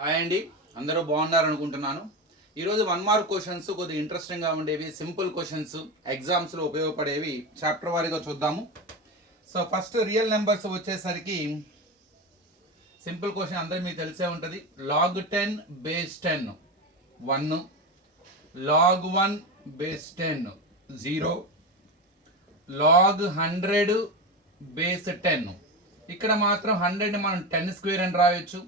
Hi అండి, అందరూ బాగున్నారు అనుకుంటున్నాను. ఈరోజు 1 మార్క్ క్వశ్చన్స్ కొద్దిగా ఇంట్రెస్టింగ్గా ఉండేవి, సింపుల్ క్వశ్చన్స్, ఎగ్జామ్స్లో ఉపయోగపడేవి చాప్టర్ వారీగా చూద్దాము. సో ఫస్ట్ రియల్ నెంబర్స్ వచ్చేసరికి సింపుల్ క్వశ్చన్ అందరూ మీకు తెలిసే ఉంటుంది. log 10 base 10 1, log 1 base 10 0, log 100 base 10. ఇక్కడ మాత్రం 100ని మనం 10 స్క్వేర్ అని రాయొచ్చు.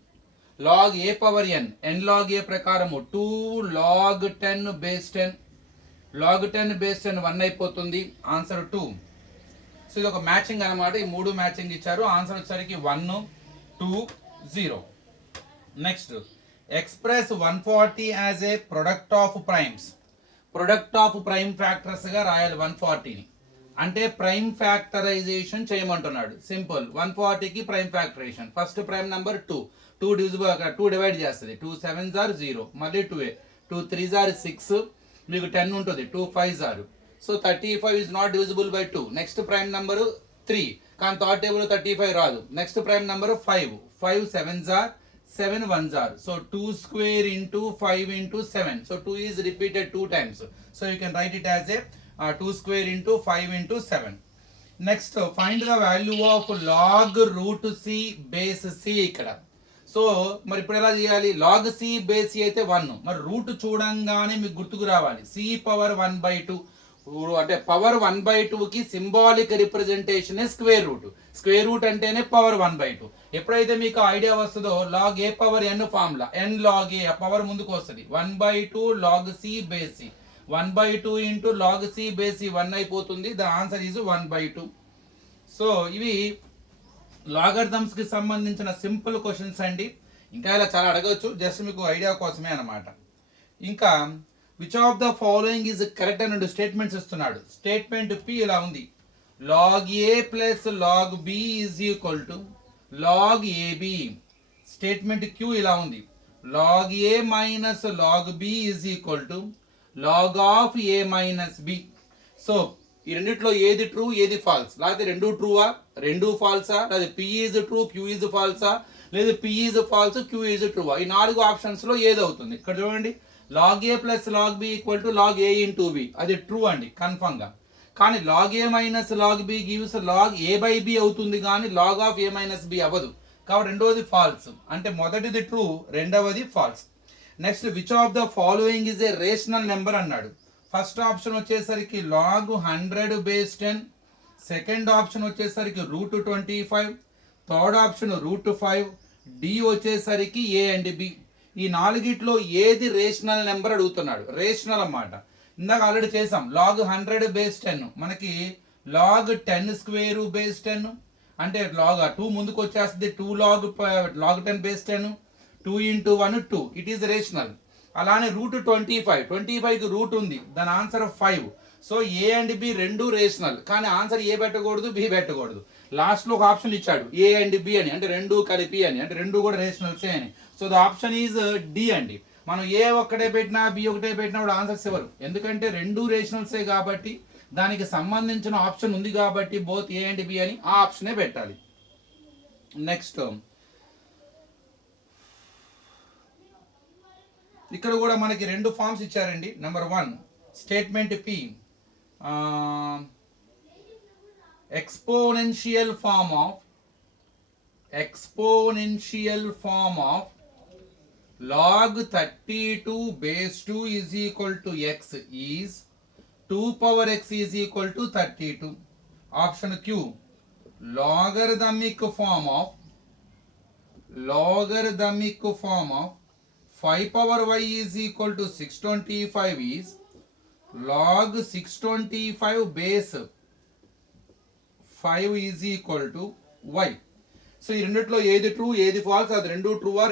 log a power n, n log a ప్రకారము 2 log 10 బేస్ 10, log 10 బేస్ 10 1 అయిపోతుంది. ఆన్సర్ 2. సో ఇది ఒక మ్యాచింగ్ అనమాట. ఈ మూడు మ్యాచింగ్ ఇచ్చారు. ఆన్సర్ వచ్చేసరికి 1, 2, 0. Next, express 140 as a product of primes. Product of prime ఫ్యాక్టర్స్గా రాయాలి 140ని. అంటే ప్రైమ్ ఫ్యాక్టరైజేషన్ చేయమంటున్నాడు. సింపుల్, 140కి prime factorisation. First prime number 2 divisible, అక్కడ 2 డివైడ్ చేస్తుంది. 2 7s are 0, మళ్ళీ 2 2 3s are 6, మీకు 10 ఉంటుంది. 2 5s are, so 35 is not divisible by 2. Next prime number 3, కానీ థర్డ్ టేబుల్ 35 రాదు. Next prime number 5 7s are 7 1s are, so 2 square into 5 into 7, so 2 is repeated 2 times, so you can write it as a 2 square into 5 into 7. Next, find the value of log root c base c. ఇక్కడ so మరి ఇప్పుడు ఎలా చేయాలి? log c base c అయితే 1, మరి route చూడంగానే మీకు గుర్తుకు రావాలి c పవర్ 1/2. అంటే పవర్ 1/2కి symbolic representation square root. Square root అంటేనే పవర్ 1/2. ఎప్పుడైతే మీకు ఐడియా వస్తుందో log a power n formula, n log a power ముందుకు వస్తుంది. 1/2 log c base c, 1/2 into log c base c 1 అయిపోతుంది. The answer is 1/2. సో ఇవి logarithms కి సంబంధించిన సింపుల్ క్వశ్చన్స్ అండి. ఇంకా ఇలా చాలా అడగవచ్చు, జస్ట్ మీకు ఐడియా కోసమే అనమాట. ఇంకా which of the following is correct అని స్టేట్మెంట్స్ ఇస్తున్నాడు. స్టేట్మెంట్ పి ఇలా ఉంది, log a plus log b is equal to log ab. Statement Q ఇలా ఉంది, log a minus log b is equal to log of a minus b. So ఈ రెండిట్లో ఏది true, ఏది ఫాల్స్? లేకపోతే రెండు ట్రూవా, రెండు ఫాల్సా? లేదా p is true, q is ఫాల్సా? లేదా p is false, q is ట్రూవా? ఈ 4 ఆప్షన్స్లో ఏది అవుతుంది? ఇక్కడ చూడండి, log a plus log b equal to log a into b, అది ట్రూ అండి కన్ఫర్మ్గా. కానీ log a minus log b gives log a by b అవుతుంది, కానీ log of a minus b అవ్వదు. కాబట్టి రెండవది ఫాల్స్. అంటే మొదటిది ట్రూ, రెండవది false. Next, which of the following is a rational number అన్నాడు. ఫస్ట్ ఆప్షన్ వచ్చేసరికి log 100 బేస్ 10, సెకండ్ ఆప్షన్ వచ్చేసరికి √25, థర్డ్ ఆప్షన్ √5, డి వచ్చేసరికి ఏ అండ్ బి. ఈ నాలుగిట్లో ఏది రేషనల్ నెంబర్ అడుగుతున్నాడు. రేషనల్ అన్నమాట. ఇందాక ఆల్రెడీ చేసాం. log 100 బేస్ 10 మనకి log 10 స్క్వేర్ బేస్ 10, అంటే log 2 ముందుకు వచ్చేస్తుంది. 2 log 10 base 10, 2 into 1 2, it is rational. అలానే √25కి రూట్ ఉంది, దాని answer 5. So A and B రెండు రేషనల్, కానీ ఆన్సర్ ఏ పెట్టకూడదు, బి పెట్టకూడదు. లాస్ట్లో ఒక ఆప్షన్ ఇచ్చాడు ఏ అండ్ బి అని, అంటే రెండు కలిపి అని, అంటే రెండు కూడా రేషనల్సే అని. So the option is D అండి. మనం ఏ ఒక్కటే పెట్టినా బి ఒకటే పెట్టినా కూడా ఆన్సర్స్ ఇవ్వరు, ఎందుకంటే రెండు రేషనల్సే కాబట్టి దానికి సంబంధించిన ఆప్షన్ ఉంది కాబట్టి బోత్ ఏ అండ్ బి అని ఆ ఆప్షనే పెట్టాలి. నెక్స్ట్, ఇక్కడ కూడా మనకి రెండు ఫార్మ్స్ ఇచ్చారండి. Number 1 statement P, exponential form of log 32 base 2 is equal to x is 2 power x is equal to 32. Option Q, logarithmic form of 5 power y is equal to 625 is log 625 base 5 is equal to y. So ఈ రెండిట్లో ఏది true, ఏది falls? అది రెండు ట్రూవా,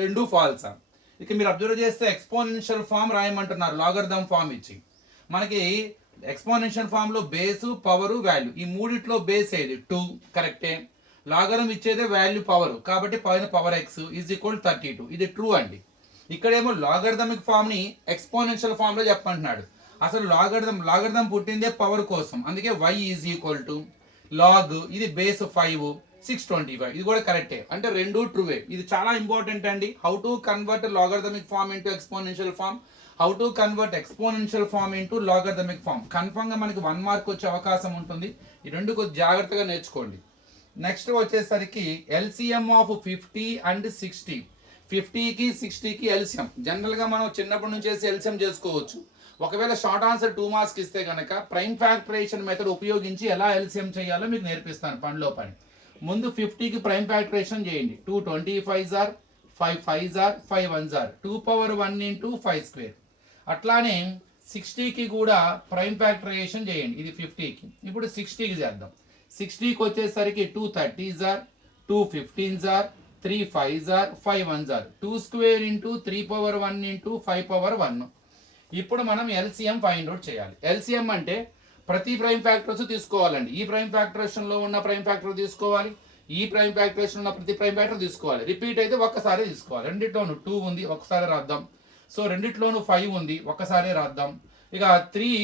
రెండు ఫాల్సా? ఇక మీరు observe చేస్తే ఎక్స్పోనెన్షియల్ ఫామ్ రాయమంటున్నారు లాగరిథం ఫామ్ ఇచ్చి. మనకి ఎక్స్పోనెన్షియల్ ఫామ్ లో బేసు, పవరు, వాల్యూ, ఈ మూడిట్లో బేస్ ఏది? 2, కరెక్టే. లాగరిథం ఇచ్చేదే వాల్యూ పవర్, కాబట్టి పైన పవర్ x ఈజ్ ఈక్వల్ 32, ఇది ట్రూ అండి. ఇక్కడేమో లాగరిథమిక్ ఫామ్ ని ఎక్స్పోనెన్షియల్ ఫామ్ లో చెప్పంటున్నాడు. అసలు లాగరిథం పుట్టిందే పవర్ కోసం, అందుకే y is equal to log, ఇది బేస్ 5, 625. ఇది కూడా కరెక్టే, అంటే రెండు ట్రూవే. ఇది చాలా ఇంపార్టెంట్ అండి. How to convert logarithmic form into exponential form, how to convert exponential form into logarithmic form. Confirm గా మనకి 1 మార్క్ వచ్చే అవకాశం ఉంటుంది. ఈ రెండు కొంచెం జాగ్రత్తగా నేర్చుకోండి. నెక్స్ట్ వచ్చేసరికి ఎల్సిఎం ఆఫ్ 50 అండ్ 60. 50కి 60కి ఎల్సిఎం. జనరల్గా మనం చిన్నప్పటి నుంచి చేసి ఎల్సిఎం చేసుకోవచ్చు. ఒకవేళ షార్ట్ ఆన్సర్ 2 మార్క్స్ ఇస్తే కనుక ప్రైమ్ ఫ్యాక్టరైజేషన్ మెథడ్ ఉపయోగించి ఎలా ఎల్సిఎం చేయాలో మీకు నేర్పిస్తాను పనిలో పని. ముందు 50కి ప్రైమ్ ఫ్యాక్టరైజేషన్ చేయండి. 2 25 ఆర్ 5 5 ఆర్ 5 1 ఆర్ 2 పవర్ 1 ఇంటూ 5 స్క్వేర్. అట్లానే 60కి కూడా ప్రైమ్ ఫ్యాక్టరైజేషన్ చేయండి. ఇది 50కి. ఇప్పుడు 60కి చేద్దాం. 60కి వచ్చేసరికి 2 30 ఆర్ 2 15 ఆర్ 3 5 ఆర్ 5 1 ఆర్ 2 square into 3 power 1 into 5 power 1. ఇప్పుడు మనం ఎల్సిఎం ఫైండ్ అవుట్ చేయాలి. ఎల్సిఎం అంటే ప్రతి ప్రైమ్ ఫ్యాక్టర్స్ తీసుకోవాలండి. ఈ ప్రైమ్ ఫ్యాక్టరేషన్ లో ఉన్న ప్రైమ్ ఫ్యాక్టర్ తీసుకోవాలి, ఈ ప్రైమ్ ఫ్యాక్టరేషన్ ఉన్న ప్రతి ప్రైమ్ ఫ్యాక్టర్ తీసుకోవాలి. రిపీట్ అయితే ఒక్కసారి తీసుకోవాలి. రెండిట్లోనూ 2 ఉంది, ఒకసారి రాద్దాం. సో రెండిట్లోనూ 5 ఉంది, ఒక్కసారి రాద్దాం. ఇక 3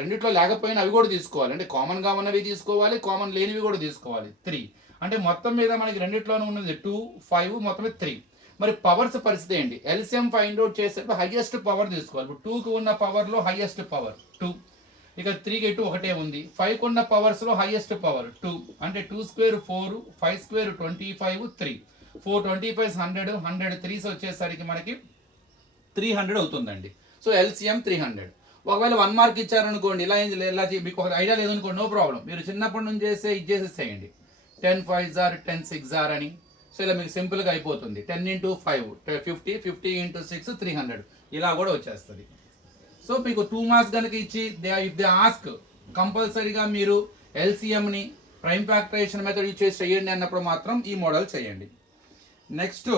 రెండిట్లో లేకపోయినా అవి కూడా తీసుకోవాలి. అంటే కామన్ గా ఉన్నవి తీసుకోవాలి, కామన్ లేనివి కూడా తీసుకోవాలి. 3 అంటే మొత్తం మీద మనకి రెండిట్లోనూ ఉన్నది 2 5 మొత్తం 3. మరి పవర్స్ పరిస్థితి ఏంటి? ఎల్సిఎం ఫైండ్ అవుట్ చేసేటప్పుడు హైయెస్ట్ పవర్ తీసుకోవాలి. ఇప్పుడు 2కి ఉన్న పవర్ లో హైయెస్ట్ పవర్ 2, ఇక 3కి 2 ఒకటే ఉంది. 5కి ఉన్న పవర్స్ లో హైయెస్ట్ పవర్ 2, అంటే 2 స్క్వేర్ 4, 5 స్క్వేర్ 25, 3 4 25 100 100 3 వచ్చేసరికి మనకి 300 అవుతుందండి. So LCM 300. ఒకవేళ 1 మార్క్ ఇచ్చారనుకోండి, ఇలా మీకు ఒక ఐడియా లేదనుకోండి, నో ప్రాబ్లం. మీరు చిన్నప్పటి నుంచి చేసేసేయండి. 10 5 ఆర్ 10 6 ఆర్ అని. సో ఇలా మీకు సింపుల్గా అయిపోతుంది. 10 ఇంటూ 5 50, 50 ఇంటూ 6 300, ఇలా కూడా వచ్చేస్తుంది. సో మీకు 2 మార్క్స్ కనుక ఇచ్చి ఇఫ్ దే ఆస్క్ కంపల్సరీగా మీరు ఎల్సిఎంని ప్రైమ్ ఫ్యాక్టరైజేషన్ మెథడ్ యూజ్ చేసి చేయండి అన్నప్పుడు మాత్రం ఈ మోడల్ చేయండి. Next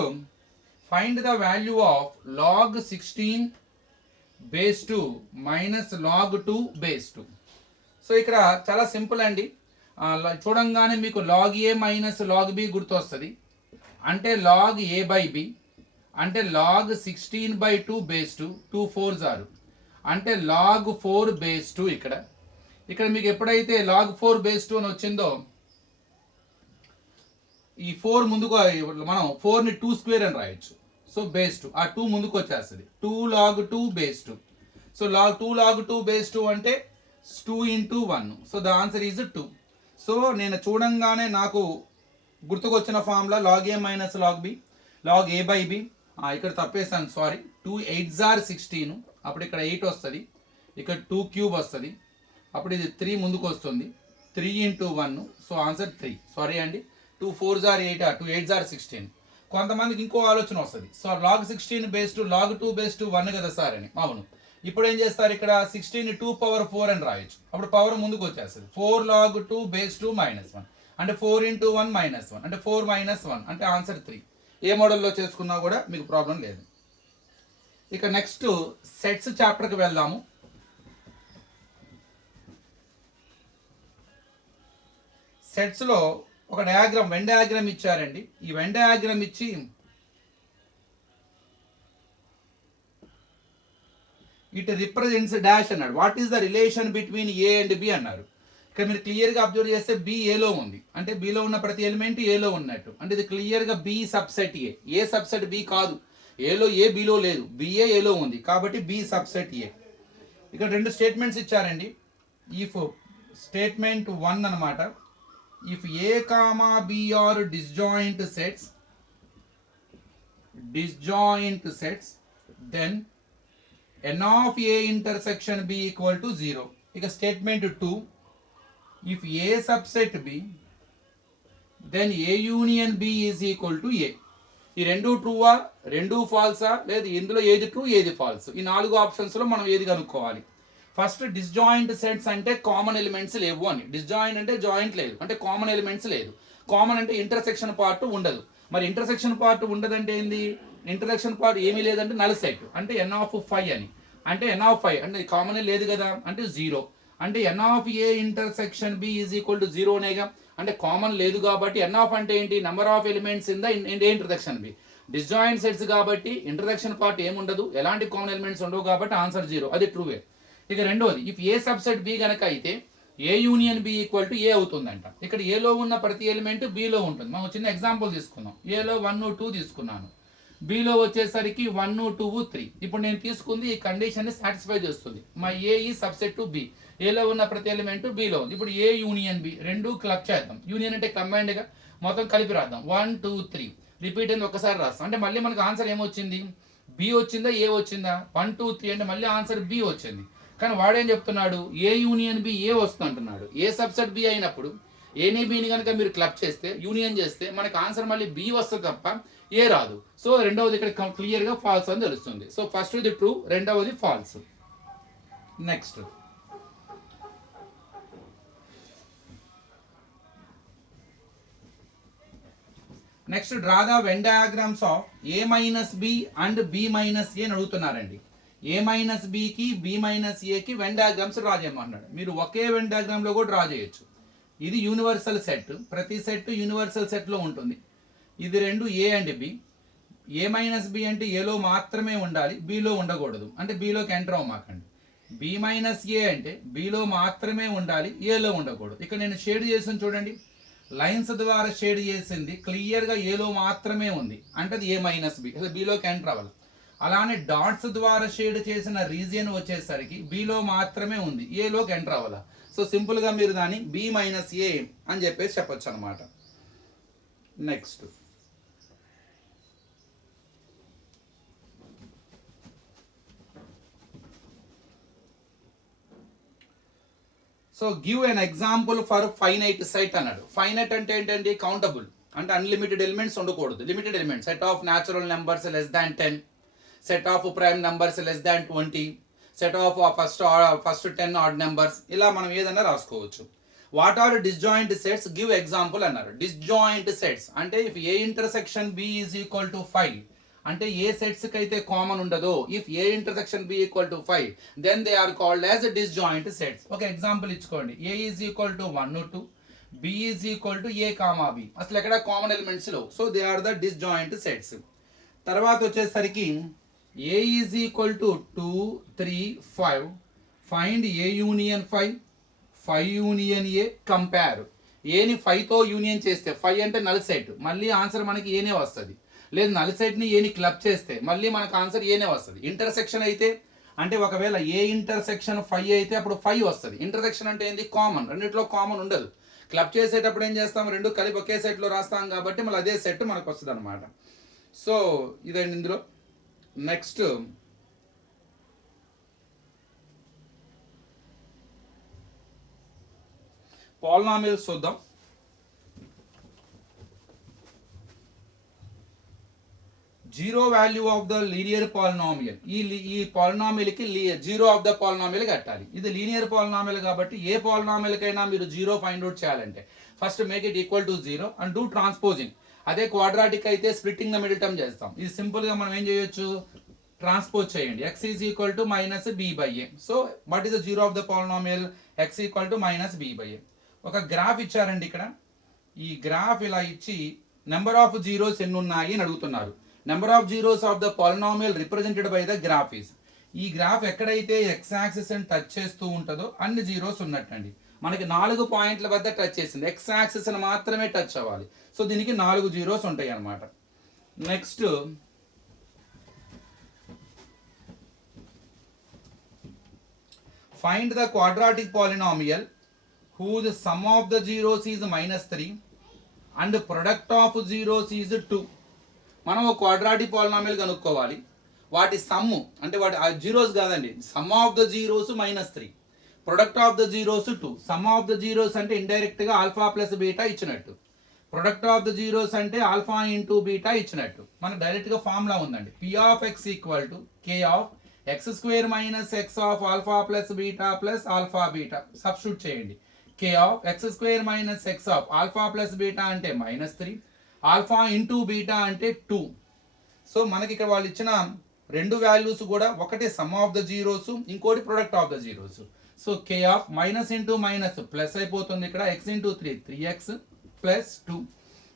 find the value of log 16 base 2 minus log 2 base 2. So ఇక్కడ చాలా సింపుల్ అండి. చూడంగానే మీకు log A minus log B గుర్తొస్తుంది. అంటే లాగ్ ఏ బై బి అంటే లాగ్ 16/2 బేస్ 2, 2 4s ఆరు, అంటే లాగ్ 4 బేస్ 2. ఇక్కడ మీకు ఎప్పుడైతే లాగ్ 4 బేస్ 2 అని వచ్చిందో, ఈ 4 ముందుకు మనం 4ని 2 స్క్వేర్ అని రాయొచ్చు. సో బేస్ 2, ఆ 2 ముందుకు వచ్చేస్తుంది. 2 log 2 base 2. So 2 log 2 base 2 అంటే 2 into 1. So the answer is 2. So నేను చూడంగానే నాకు గుర్తుకొచ్చిన formula log A minus log B, log A by B. ఇక్కడ తప్పేసాను, సారీ. 2 8s ఆర్ 16, అప్పుడు ఇక్కడ 8 వస్తుంది, ఇక్కడ 2 క్యూబ్ వస్తుంది, అప్పుడు ఇది 3 ముందుకు వస్తుంది. 3 ఇంటూ 1, సో ఆన్సర్ 3. సారీ అండి. 2 4s ఆర్ 8 2 8s ఆర్ 16. కొంతమందికి ఇంకో ఆలోచన వస్తుంది. So log 16 base 2 log 2 base 2 1 కదా సార్ అని. అవును. ఇప్పుడు ఏం చేస్తారు, ఇక్కడ 16 2 పవర్ 4 అని రాయొచ్చు. అప్పుడు పవర్ ముందుకు వచ్చేస్తుంది. 4 log 2 బేస్ 2 మైనస్ 1 అంటే 4 ఇంటూ 1 మైనస్ 1 అంటే 4 మైనస్ 1 అంటే ఆన్సర్ 3. ఏ మోడల్లో చేసుకున్నా కూడా మీకు ప్రాబ్లం లేదు. ఇక నెక్స్ట్ సెట్స్ చాప్టర్కి వెళ్దాము. సెట్స్లో ఒక డయాగ్రామ్, వెన్ డయాగ్రామ్ ఇచ్చారండి. ఈ వెన్ డయాగ్రామ్ ఇచ్చి ఇట్ రిప్రజెంట్స్ డాష్ అన్నాడు. What is the relation between A and B అన్నారు. ఇక్కడ మీరు క్లియర్గా అబ్జర్వ్ చేస్తే బి ఏలో ఉంది, అంటే బిలో ఉన్న ప్రతి ఎలిమెంట్ ఏలో ఉన్నట్టు. అంటే ఇది క్లియర్గా B subset A. A subset B కాదు. ఏలో ఏ బిలో లేదు, బిఏ ఏలో ఉంది కాబట్టి బి సబ్సెట్ ఏ. ఇక్కడ 2 స్టేట్మెంట్స్ ఇచ్చారండి. ఇఫ్ స్టేట్మెంట్ 1 అన్నమాట. If A comma B are disjoint sets then n of a intersection b equal to 0. ఇక statement 2, if a subset b then a union b is equal to a. ఈ రెండు ట్రూవా, రెండు ఫాల్సా, లేదు ఇందులో ఏది true ఏది falls, ఈ 4 ఆప్షన్స్ లో మనం ఏది కనుక్కోవాలి. ఫస్ట్ డిస్జాయింట్ సెట్స్ అంటే కామన్ ఎలిమెంట్స్ లేవు అని. డిస్జాయింట్ అంటే జాయింట్ లేదు, అంటే కామన్ ఎలిమెంట్స్ లేదు. కామన్ అంటే ఇంటర్సెక్షన్ పార్ట్ ఉండదు. మరి ఇంటర్సెక్షన్ పార్ట్ ఉండదంటే ఏంది? ఇంటర్సెక్షన్ పార్ట్ ఏమీ లేదంటే నల్ సెట్, అంటే n of 5 అని. అంటే n of 5 అంటే కామన్ లేదు కదా, అంటే 0. అంటే n of a intersection b is equal to 0 అనేగా. అంటే కామన్ లేదు కాబట్టి n of అంటే ఏంటి? Number of elements in the intersection B. Disjoint sets కాబట్టి ఇంటర్సెక్షన్ పార్ట్ ఏముండదు, ఎలాంటి కామన్ ఎలిమెంట్స్ ఉండవు కాబట్టి ఆన్సర్ 0. అది ట్రూవే. ఇక రెండోది, ఇఫ్ ఏ సబ్సెట్ బి కనుక అయితే A union B equal to ఏ అవుతుందంట. ఇక్కడ ఏలో ఉన్న ప్రతి ఎలిమెంట్ బిలో ఉంటుంది. మనం చిన్న ఎగ్జాంపుల్ తీసుకుందాం. ఏలో 1 2 తీసుకున్నాను, బిలో వచ్చేసరికి 1 2 3. ఇప్పుడు నేను తీసుకుంది ఈ కండిషన్ ని సాటిస్ఫై చేస్తుంది. మా ఏ ఈ సబ్సెట్ టు బి, ఏలో ఉన్న ప్రతి ఎలిమెంట్ బిలో ఉంది. ఇప్పుడు ఏ యూనియన్ బి రెండు క్లబ్ చేద్దాం. యూనియన్ అంటే కంబైన్డ్ గా మొత్తం కలిపి రాద్దాం. 1 2 3 రిపీట్ అయింది ఒకసారి రాస్తాం. అంటే మళ్ళీ మనకు ఆన్సర్ ఏమొచ్చింది, బి వచ్చిందా ఏ వచ్చిందా? 1 2 3 అంటే మళ్ళీ ఆన్సర్ బి వచ్చింది. కానీ వాడేం చెప్తున్నాడు, ఏ యూనియన్ బి ఏ వస్తుంది అంటున్నాడు. ఏ సబ్సెట్ బి అయినప్పుడు ఏని బిని కనుక మీరు క్లబ్ చేస్తే యూనియన్ చేస్తే మనకి ఆన్సర్ మళ్ళీ బి వస్తుంది తప్ప ఏ రాదు. సో రెండవది ఇక్కడ క్లియర్ గా ఫాల్స్ అని తెలుస్తుంది. సో ఫస్ట్ ఇది ట్రూ, రెండవది false. Next draw the Venn diagrams of A minus B and B minus A అని అడుగుతున్నారండి. ఏ మైనస్ బికి బి మైనస్ ఏకి వెన్ డయాగ్రామ్స్ డ్రా చేయమన్నాడు. మీరు ఒకే వెన్ డయాగ్రామ్ లో కూడా డ్రా చేయొచ్చు. ఇది యూనివర్సల్ సెట్, ప్రతి సెట్ యూనివర్సల్ సెట్ లో ఉంటుంది. ఇది రెండు A and B. A minus B అంటే ఏలో మాత్రమే ఉండాలి, బిలో ఉండకూడదు. అంటే బిలోకి ఎంటర్ అవ్వమాకండి. బి మైనస్ ఏ అంటే బిలో మాత్రమే ఉండాలి, ఏలో ఉండకూడదు. ఇక్కడ నేను షేడ్ చేసాను చూడండి, లైన్స్ ద్వారా షేడ్ చేసింది క్లియర్ గా ఏలో మాత్రమే ఉంది, అంటే అది ఏ మైనస్ బి, అసలు బిలోకి ఎంటర్ అవ్వాలి. అలానే డాట్స్ ద్వారా షేడ్ చేసిన రీజియన్ వచ్చేసరికి బిలో మాత్రమే ఉంది, ఏలోకి ఎంటర్ అవ్వాలి. సో సింపుల్ గా మీరు దాన్ని బి మైనస్ ఏ అని చెప్పేసి చెప్పొచ్చు అనమాట. Next so give an example for finite set అన్నాడు. ఫైనైట్ అంటే ఏంటండి, కౌంటబుల్ అంటే అన్లిమిటెడ్ ఎలిమెంట్స్ ఉండకూడదు. Limited elements, set of natural numbers less than 10, set of prime numbers less than 20, set of first 10 odd numbers, ఇలా మనం ఏదైనా రాసుకోవచ్చు. What are disjoint sets, give example అన్నారు. డిస్జాయింట్ సెట్స్ అంటే if A intersection B is equal to 5, అంటే A sets కి అయితే common ఉండదో, if A intersection B equal to 5 then they are called as disjoint sets. ఒక example ఇచ్చుకోండి. A is equal to 1 2, B is equal to A comma B, అసలు ఎక్కడ common elements లో. So they are the disjoint sets. తర్వాత వచ్చేసరికి A is equal to 2 3 5, find A union 5, 5 union A, compare. ఏని 5తో union చేస్తే 5 అంటే నల్ సెట్, మళ్ళీ ఆన్సర్ మనకి ఏనే వస్తుంది. లేదు నల్ సెట్ ని ఏని క్లబ్ చేస్తే మళ్ళీ మనకు ఆన్సర్ ఏనే వస్తుంది. ఇంటర్సెక్షన్ అయితే అంటే ఒకవేళ ఏ ఇంటర్సెక్షన్ 5 అయితే అప్పుడు 5 వస్తుంది. ఇంటర్సెక్షన్ అంటే ఏంది, కామన్, రెండిట్లో కామన్ ఉండదు. క్లబ్ చేసేటప్పుడు ఏం చేస్తాం, రెండు కలిపి ఒకే సెట్ లో రాస్తాం కాబట్టి మళ్ళీ అదే సెట్ మనకు వస్తుంది అనమాట. సో ఇదండి ఇందులో. నెక్స్ట్ పాలినామియల్స్ చూద్దాం. Zero value of the linear polynomial, ఈ పాలినామియల్ కి జీరో ఆఫ్ ద పాలినామియల్ కట్టాలి. ఇది లీనియర్ పాలినామియల్ కాబట్టి ఏ పాలినామియల్ కైనా మీరు జీరో ఫైండ్ అవుట్ చేయాలంటే first make it equal to zero and do transposing. అదే క్వాడ్రాటిక్ అయితే స్ప్లిట్టింగ్ ద మిడిల్ టర్మ్ చేస్తాం. ఇది సింపుల్ గా మనం ఏం చేయొచ్చు, ట్రాన్స్పోజ్ చేయండి. x is equal to minus B by A. So what is the zero of the polynomial, x equal to minus B by A. ఒక గ్రాఫ్ ఇచ్చారండి. ఇక్కడ ఈ గ్రాఫ్ ఇలా ఇచ్చి నెంబర్ ఆఫ్ జీరోస్ ఎన్ని ఉన్నాయి అని అడుగుతున్నారు. Number of zeros of the polynomial represented by the graph is. ఈ గ్రాఫ్ ఎక్కడైతే ఎక్స్ యాక్సిస్ అని టచ్ చేస్తూ ఉంటుందో అన్ని జీరోస్ ఉన్నట్టండి. మనకి 4 పాయింట్ల వద్ద టచ్ చేసింది, ఎక్స్ యాక్సిస్ అని మాత్రమే టచ్ అవ్వాలి. సో దీనికి 4 జీరోస్ ఉంటాయి అన్నమాట. Next find the quadratic polynomial whose sum of the zeros is -3 and product of zeros is 2. మనం ఒక క్వాడ్రాటిక్ పాలినామియల్ కనుక్కోవాలి. వాటి సమ్ అంటే వాటి జీరోస్ కాదండి, some of the zeros -3, product of the zeros 2. Some of the zeros అంటే indirect గా alpha plus beta ఇచ్చినట్టు, ప్రొడక్ట్ ఆఫ్ ద జీరోస్ అంటే ఆల్ఫా ఇంటూ బీటా ఇచ్చినట్టు. మనకు డైరెక్ట్ గా ఫార్ములా ఉందండి, p of x equal to k of x square minus x of alpha plus beta plus alpha beta. Substitute చేయండి. k of x square minus x of alpha plus beta అంటే -3, alpha into beta అంటే 2. So మనకి ఇక్కడ వాళ్ళు ఇచ్చిన రెండు values కూడా ఒకటి సమ్ ఆఫ్ ద జీరోస్, ఇంకోటి product of the zeros. So k of minus into minus plus అయిపోతుంది. ఇక్కడ x ఇంటూ 3 3x ప్లస్ 2.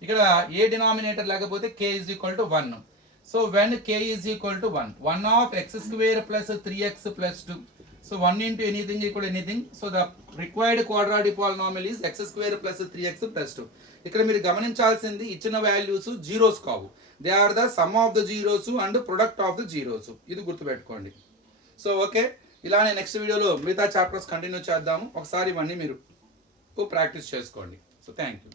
ఇక్కడ ఏ డినామినేటర్ లేకపోతే k is equal to 1. So when k is equal to 1, 1 of x square plus 3x plus 2 so 1 into anything equal anything. So the required quadratic polynomial is x square plus 3x plus 2. ఇక్కడ మీరు గమనించాల్సింది ఇచ్చిన values zeros కావు, they are the sum of the zeros and product of the zeros. ఇది గుర్తుపెట్టుకోండి. So okay, ఇలానే next వీడియోలో మిగతా చాప్టర్స్ కంటిన్యూ చేద్దాము. ఒకసారి ఇవన్నీ మీరు ప్రాక్టీస్ చేసుకోండి. So thank you.